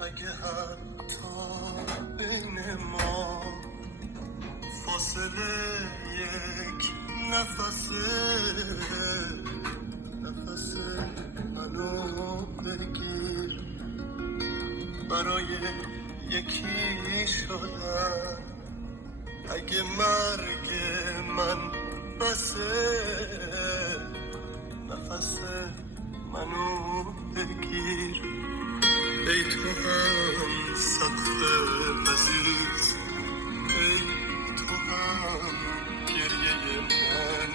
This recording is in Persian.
اگه حتی بین ما فاصله یک نفس منو بگیر. برای یکی شدن اگه مرگ من بسه، نفس منو بگیر. ای تو هم سقف عزیز، ای تو هم گریه من،